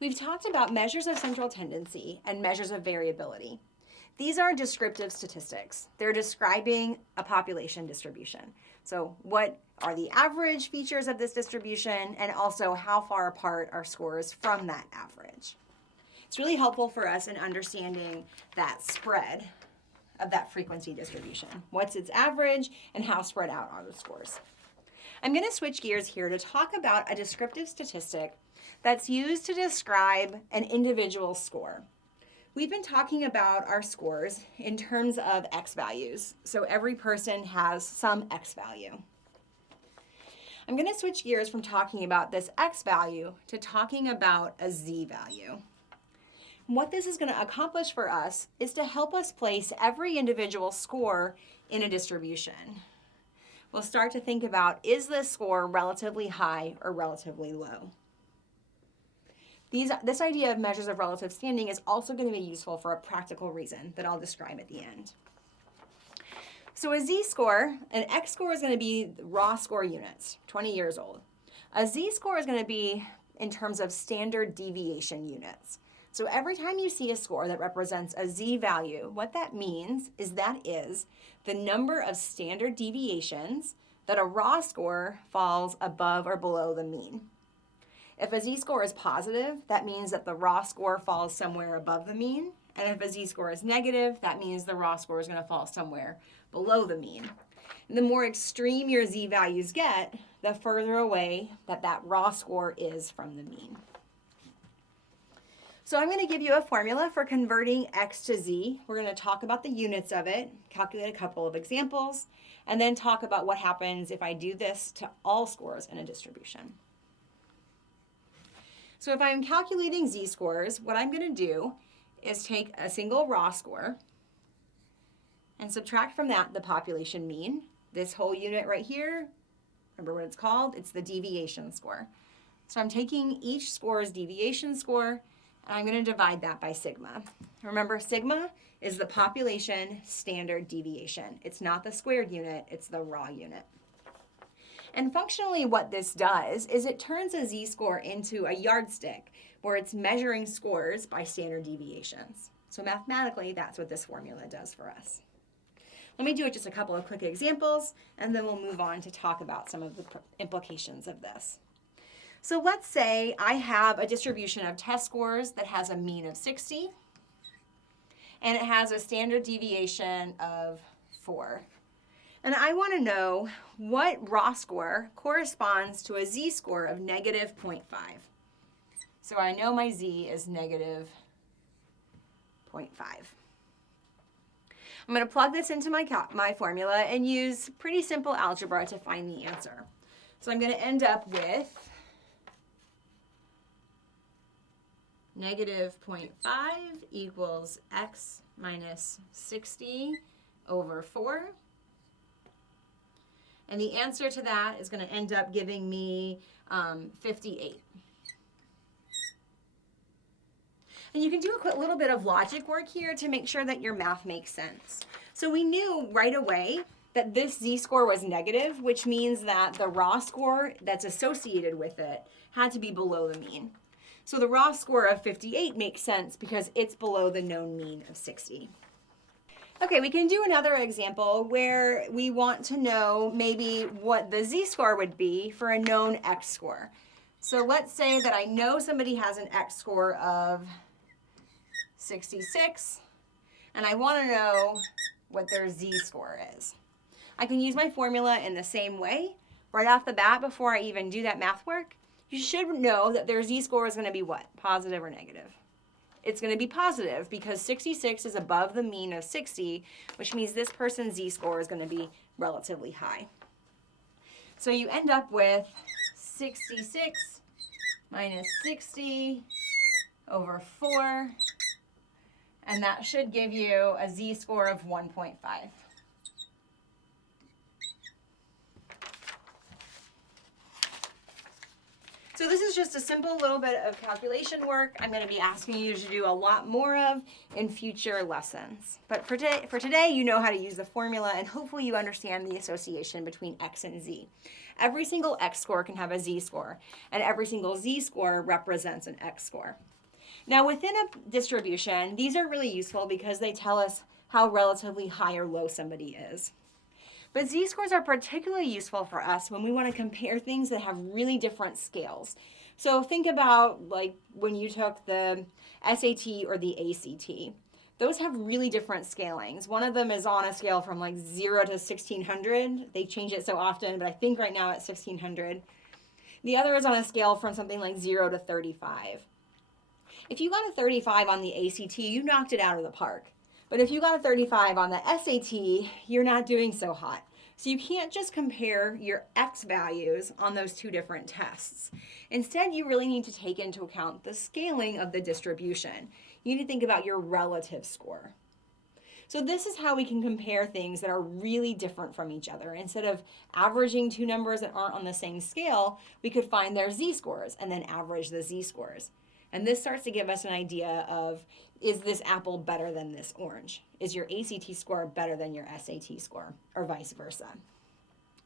We've talked about measures of central tendency and measures of variability. These are descriptive statistics. They're describing a population distribution. So what are the average features of this distribution, and also how far apart are scores from that average? It's really helpful for us in understanding that spread of that frequency distribution. What's its average and how spread out are the scores? I'm going to switch gears here to talk about a descriptive statistic that's used to describe an individual score. We've been talking about our scores in terms of X values. So every person has some X value. I'm going to switch gears from talking about this X value to talking about a Z value. What this is going to accomplish for us is to help us place every individual score in a distribution. We'll start to think about, is this score relatively high or relatively low? This idea of measures of relative standing is also going to be useful for a practical reason that I'll describe at the end. So a Z-score, an X score is going to be raw score units, 20 years old. A Z-score is going to be in terms of standard deviation units. So every time you see a score that represents a Z value, what that means is that is the number of standard deviations that a raw score falls above or below the mean. If a Z-score is positive, that means that the raw score falls somewhere above the mean. And if a Z-score is negative, that means the raw score is going to fall somewhere below the mean. And the more extreme your Z values get, the further away that raw score is from the mean. So I'm going to give you a formula for converting X to Z. We're going to talk about the units of it, calculate a couple of examples, and then talk about what happens if I do this to all scores in a distribution. So if I'm calculating Z-scores, what I'm going to do is take a single raw score and subtract from that the population mean. This whole unit right here, remember what it's called? It's the deviation score. So I'm taking each score's deviation score, and I'm going to divide that by sigma. Remember, sigma is the population standard deviation. It's not the squared unit, it's the raw unit. And functionally what this does is it turns a Z-score into a yardstick where it's measuring scores by standard deviations. So mathematically, that's what this formula does for us. Let me do just a couple of quick examples, and then we'll move on to talk about some of the implications of this. So let's say I have a distribution of test scores that has a mean of 60, and it has a standard deviation of 4. And I want to know what raw score corresponds to a Z-score of negative 0.5. So I know my Z is negative 0.5. I'm going to plug this into my formula and use pretty simple algebra to find the answer. So I'm going to end up with negative 0.5 equals X minus 60 over 4. And the answer to that is going to end up giving me 58. And you can do a quick little bit of logic work here to make sure that your math makes sense. So we knew right away that this Z-score was negative, which means that the raw score that's associated with it had to be below the mean. So the raw score of 58 makes sense because it's below the known mean of 60. Okay, we can do another example where we want to know maybe what the Z-score would be for a known X score. So let's say that I know somebody has an X score of 66, and I want to know what their Z-score is. I can use my formula in the same way. Right off the bat, before I even do that math work, you should know that their Z-score is going to be what? Positive or negative? It's going to be positive because 66 is above the mean of 60, which means this person's Z-score is going to be relatively high. So you end up with 66 minus 60 over 4, and that should give you a Z-score of 1.5. So this is just a simple little bit of calculation work I'm going to be asking you to do a lot more of in future lessons. But for today, you know how to use the formula, and hopefully you understand the association between x and z. Every single x score can have a z-score, and every single z-score represents an x-score. Now within a distribution, these are really useful because they tell us how relatively high or low somebody is. But z-scores are particularly useful for us when we want to compare things that have really different scales. So think about like when you took the SAT or the ACT. Those have really different scalings. One of them is on a scale from like 0 to 1600. They change it so often, but I think right now it's 1600. The other is on a scale from something like 0 to 35. If you got a 35 on the ACT, you knocked it out of the park. But if you got a 35 on the SAT, you're not doing so hot. So you can't just compare your X values on those two different tests. Instead, you really need to take into account the scaling of the distribution. You need to think about your relative score. So this is how we can compare things that are really different from each other. Instead of averaging two numbers that aren't on the same scale, we could find their z-scores and then average the z-scores. And this starts to give us an idea of, is this apple better than this orange? Is your ACT score better than your SAT score, or vice versa?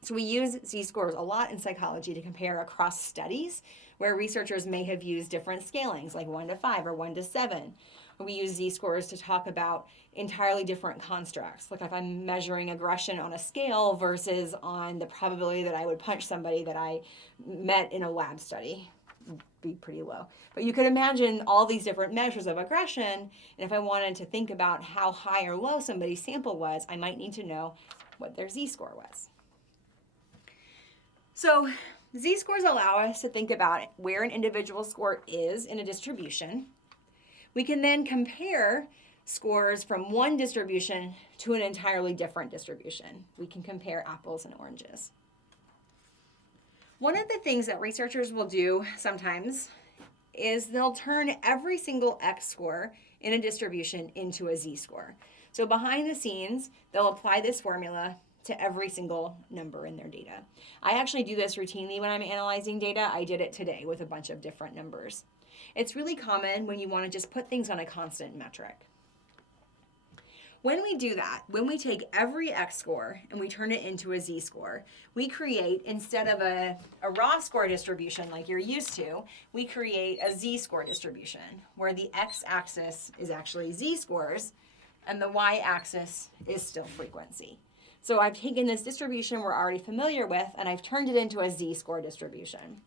So we use z-scores a lot in psychology to compare across studies where researchers may have used different scalings, like 1 to 5 or 1 to 7. We use z-scores to talk about entirely different constructs, like if I'm measuring aggression on a scale versus on the probability that I would punch somebody that I met in a lab study. Be pretty low. But you could imagine all these different measures of aggression, and if I wanted to think about how high or low somebody's sample was, I might need to know what their z-score was. So z-scores allow us to think about where an individual score is in a distribution. We can then compare scores from one distribution to an entirely different distribution. We can compare apples and oranges. One of the things that researchers will do sometimes is they'll turn every single X score in a distribution into a Z score. So behind the scenes, they'll apply this formula to every single number in their data. I actually do this routinely when I'm analyzing data. I did it today with a bunch of different numbers. It's really common when you want to just put things on a constant metric. When we do that, when we take every X score and we turn it into a Z score, we create, instead of a raw score distribution like you're used to, we create a Z score distribution where the X axis is actually Z scores and the Y axis is still frequency. So I've taken this distribution we're already familiar with and I've turned it into a Z score distribution.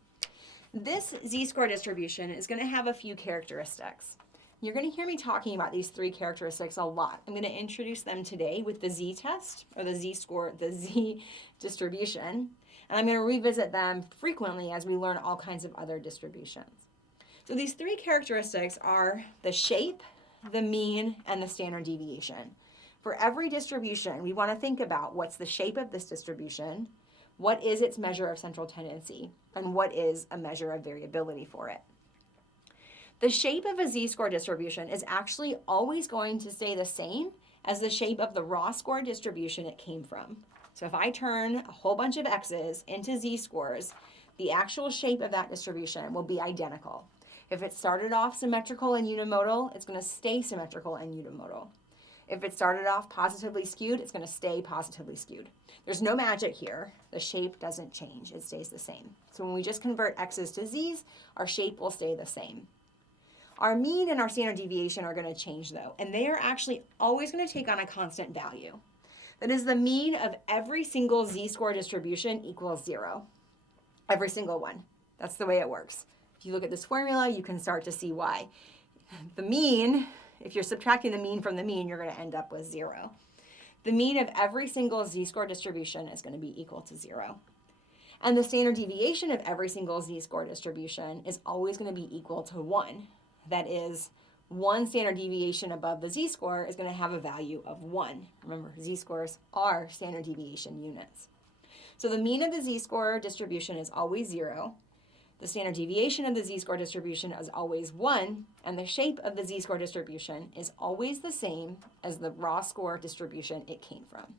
This Z score distribution is going to have a few characteristics. You're going to hear me talking about these three characteristics a lot. I'm going to introduce them today with the Z-test, or the Z-score, the Z distribution, and I'm going to revisit them frequently as we learn all kinds of other distributions. So these three characteristics are the shape, the mean, and the standard deviation. For every distribution, we want to think about what's the shape of this distribution, what is its measure of central tendency, and what is a measure of variability for it. The shape of a z-score distribution is actually always going to stay the same as the shape of the raw score distribution it came from. So if I turn a whole bunch of x's into z-scores, the actual shape of that distribution will be identical. If it started off symmetrical and unimodal, it's going to stay symmetrical and unimodal. If it started off positively skewed, it's going to stay positively skewed. There's no magic here. The shape doesn't change. It stays the same. So when we just convert x's to z's, our shape will stay the same. Our mean and our standard deviation are going to change though, and they are actually always going to take on a constant value. That is, the mean of every single z-score distribution equals 0. Every single one. That's the way it works. If you look at this formula, you can start to see why. The mean, if you're subtracting the mean from the mean, you're going to end up with 0. The mean of every single z-score distribution is going to be equal to 0. And the standard deviation of every single z-score distribution is always going to be equal to 1. That is, one standard deviation above the z-score is going to have a value of 1. Remember, z-scores are standard deviation units. So the mean of the z-score distribution is always 0. The standard deviation of the z-score distribution is always 1, and the shape of the z-score distribution is always the same as the raw score distribution it came from.